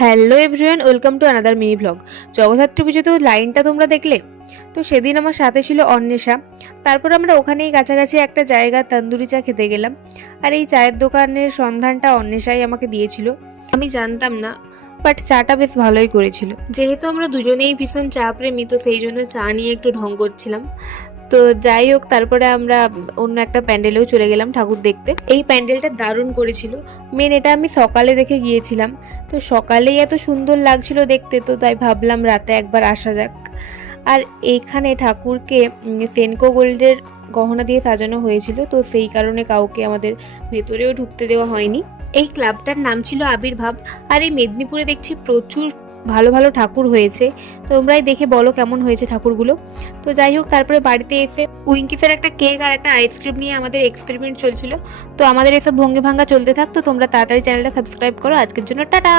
Hello everyone, welcome to another mini blog. Jagaddhatri পুজো তো লাইনটা তোমরা দেখলে। তো সেদিন আমার সাথে ছিল অন্বেষা। তারপর আমরা ওখানেই কাছাকাছি একটা জায়গা তন্দুরি চা খেতে গেলাম। আর এই চায়ের দোকানের সন্ধানটা অন্বেষাই আমাকে দিয়েছিল, আমি জানতাম না। বাট চাটা বেশ ভালোই করেছিল। যেহেতু আমরা দুজনেই ভীষণ চা প্রেমী, তো সেই জন্য চা নিয়ে একটু ঢং করছিলাম। তো যাই হোক, তারপরে আমরা অন্য একটা প্যান্ডেলেও চলে গেলাম ঠাকুর দেখতে। এই প্যান্ডেলটা দারুণ করেছিল। মেন এটা আমি সকালে দেখে গিয়েছিলাম, তো সকালেই এত সুন্দর লাগছিল দেখতে, তো তাই ভাবলাম রাতে একবার আসা যাক। আর এইখানে ঠাকুরকে সেনকো গোল্ডের গহনা দিয়ে সাজানো হয়েছিল, তো সেই কারণে কাউকে আমাদের ভেতরেও ঢুকতে দেওয়া হয়নি। এই ক্লাবটার নাম ছিল আবির্ভাব। আর এই মেদিনীপুরে দেখছি প্রচুর ভালো ভালো ঠাকুর হয়েছে। তোমরাই দেখে বলো কেমন হয়েছে ঠাকুরগুলো। তো যাই হোক, তারপরে বাড়িতে এসে উইঙ্কিসের একটা কেক আর একটা আইসক্রিম নিয়ে আমাদের এক্সপেরিমেন্ট চলছিল। তো আমাদের এসব ভঙ্গি ভাঙ্গা চলতে থাকতো। তোমরা তাড়াতাড়ি চ্যানেলটা সাবস্ক্রাইব করো। আজকের জন্য টাটা।